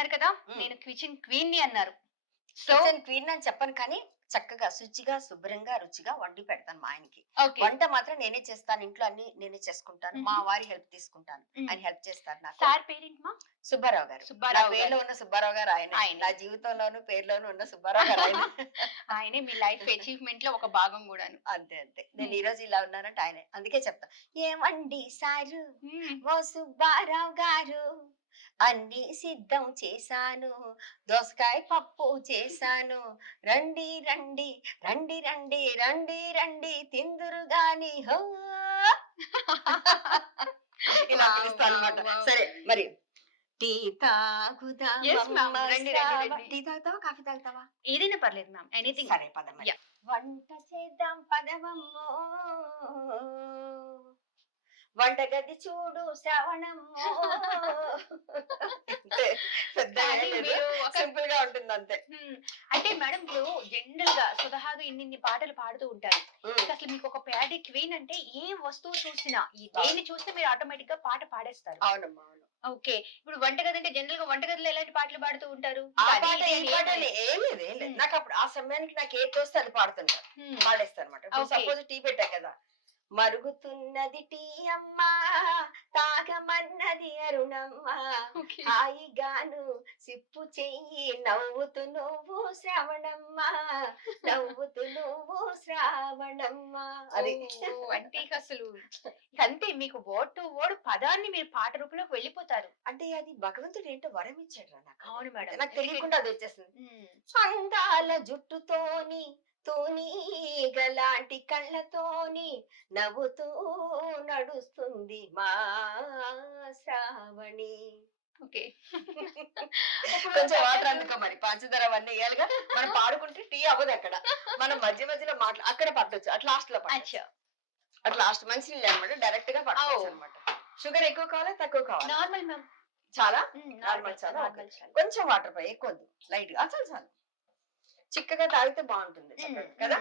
అన్నారు కదా, నేను కిచెన్ క్వీన్ ని అన్నారు. సో కిచెన్ క్వీన్ అని చెప్పను కానీ చక్కగా శుచిగా శుభ్రంగా రుచిగా వండి పెడతాను మా ఆయనకి. ఓకే. వంట మాత్రం నేనే చేస్తాను, ఇంట్లో అన్ని నేనే చేసుకుంటాను. మా వారి హెల్ప్ తీసుకుంటాను, ఆయన హెల్ప్ చేస్తారు నాకు. సార్ పేరెంట్ మా సుబ్బారావు గారు. సుబ్బారావు నా పేరులో ఉన్న సుబ్బారావు గారు ఆయన. నా జీవితంలోను పేరులోను ఉన్న సుబ్బారావు గారు ఆయన. ఆయనే మీ లైఫ్ అచీవ్మెంట్ లో ఒక భాగం కూడాను. అంతే అంతే. నేను ఈ రోజు ఇలా ఉన్నానంటే ఆయనే. అందుకే చెప్తా, ఏమండి సారు ఓ సుబ్బారావు గారు, అన్ని సిద్ధం చేశాను, దోసకాయ పప్పు చేశాను, రండి రండి రండి రండి రండి రండి తిందురు గాని హో. ఇలా పిలుస్తాను అన్నమాట. సరే మరి టీ తాగుదా, టీ తాగుతావా కాఫీ తాగుతావా? ఏదైనా పర్లేదు మ్యామ్, ఎనీథింగ్. సరే పదమ్మ. వంట చేద్దాం పదవమ్మో, వంటగది చూడు శ్రవణమ్మో. సింపుల్ గా ఉంటుంది అంతే. అంటే మేడం ఇప్పుడు జనరల్ గా స్వతహాగా ఇన్ని పాటలు పాడుతూ ఉంటారు. అసలు మీకు ఒక ప్యాడీ క్వీన్ అంటే ఏ వస్తువు చూసినా, ఈ దేన్ని చూస్తే మీరు ఆటోమేటిక్ గా పాట పాడేస్తారు. అవునమ్మా అవును. ఓకే. ఇప్పుడు వంటగది అంటే జనరల్ గా వంటగదిలో ఎలాంటి పాటలు పాడుతూ ఉంటారు? ఏం లేదు. నాకు అప్పుడు ఆ సమయానికి నాకు ఏది తోస్తే అది పాడుతుంటారు, పాడేస్తారు అనమాట. సపోజ్ టీ పెట్టా కదా, మరుగుతున్నది టీ అమ్మా, తాగమన్నది అరుణమ్మా, హాయిగాను సిప్పు చెయ్యి, నవ్వుతూ నువ్వు శ్రావణమ్మా, నవ్వుతూ నువ్వు శ్రావణమ్మా. అది అంటే అసలు అంతే, మీకు వర్డ్ టు వర్డ్ పదాన్ని మీరు పాట రూపంలోకి వెళ్ళిపోతారు. అంటే అది భగవంతుడు ఏంటో వరం ఇచ్చాడు నాకు. అవును మేడం, నాకు తెలియకుండా అది వచ్చేసింది. అందాల జుట్టుతోని తూనీగలాంటి కళ్ళతోని నవ్వుతూ నడుస్తుంది మా శ్రావణి. ఓకే. కొంచెం వాటర్ అందుకో, మరి పంచదార అవన్నీ వేయాలిగా. మనం పాడుకుంటే టీ అవ్వదు అక్కడ, మనం మధ్య మధ్యలో అక్కడ పట్టొచ్చు, అట్ లాస్ట్ లో పట్టొచ్చు. అట్ లాస్ట్ మంచి నీళ్ళు అనమాట, డైరెక్ట్ గా పట్టొచ్చు అనమాట. షుగర్ ఎక్కువ కావాలా తక్కువ కావాలి? Normal ma'am. చాలా నార్మల్. చాలా కొంచెం వాటర్ పై ఎక్కువ లైట్ గా చాలు చాలు. చిక్కగా తాగితే బాగుంటుంది కదా.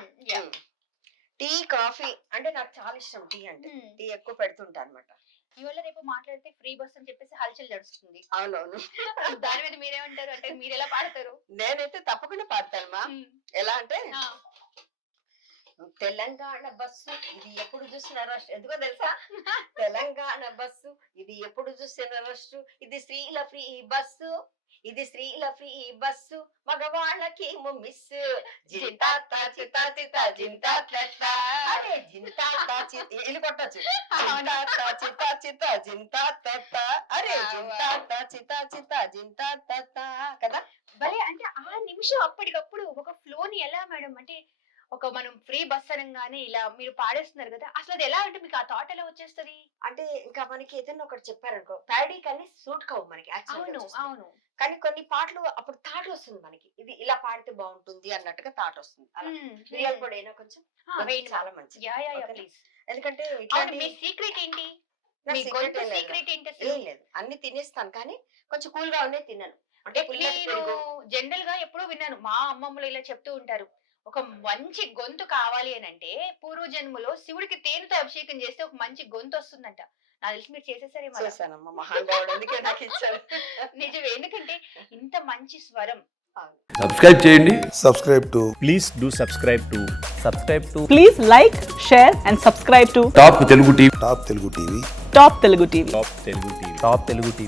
టీ కాఫీ అంటే నాకు చాలా ఇష్టం. టీ అంటే టీ ఎక్కువ పెడుతుంటా అనమాట. ఇవాళ రేపు మాట్లాడితే ఫ్రీ బస్ అని చెప్పేసి హల్చల్ నడుస్తుంది. అవునవును. దాని మీద మీరేమంటారు? అంటే మీరు ఎలా పాడతారు? నేనైతే తప్పకుండా పాడతాను మా. ఎలా అంటే, తెలంగాణ బస్సు ఇది ఎప్పుడు చూసిన రష్, ఎందుకో తెలుసా? తెలంగాణ బస్సు ఇది ఎప్పుడు చూసిన రష్, ఇది స్త్రీల ఫ్రీ బస్సు, ఇది స్త్రీల ఫ్రీ బస్సు, మగవాళ్ళకి మిస్. జింతాత చితా చితా జింతాత, అరే జింతాత ఇల్లు కొట్టచ్చు. జింతాత చితా చితా జింతాత, అరే జింతాత చితా చితా జింతాత కదా. భలే. అంటే ఆ నిమిషం అప్పటికప్పుడు ఒక ఫ్లోని ఎలా మేడం, అంటే ఒక మనం ఫ్రీ బస్ అనగానే ఇలా మీరు పాడేస్తున్నారు కదా, అసలు అది ఎలా, అంటే మీకు ఆ థాట్ ఎలా వచ్చేస్తుంది? అంటే ఇంకా మనకి ఏదైనా ఒకటి చెప్పారనుకో, ప్యాడీ కానీ సూట్ కావు మనకి. అవును అవును. కానీ కొన్ని పాటలు అప్పుడు థాట్ వస్తుంది మనకి, ఇది ఇలా పాడితే బాగుంటుంది అన్నట్టుగా థాట్ వస్తుంది. అలా మిరియాల పొడి అయినా కొంచెం చాలా మంచిది. ఎందుకంటే మీ సీక్రెట్ ఏంటి? సీక్రెట్ ఏంటి? ఏం లేదు, అన్ని తినేస్తాను కానీ కొంచెం కూల్ గా ఉండే తిన్నాను. అంటే జనరల్ గా ఎప్పుడూ విన్నాను, మా అమ్మమ్మలు ఇలా చెప్తూ ఉంటారు, ఒక మంచి గొంతు కావాలి అని అంటే పూర్వ జన్మలో శివుడికి తేనెతో అభిషేకం చేస్తే ఒక మంచి గొంతు వస్తుందంట. నాకు తెలిసి మీరు చేసేసారేమో. నిజం, ఎందుకంటే ఇంత మంచి స్వరం. సబ్స్క్రైబ్ చేయండి. Please do subscribe to. Please like, share and subscribe to top Telugu TV. Top Telugu TV. Top Telugu TV.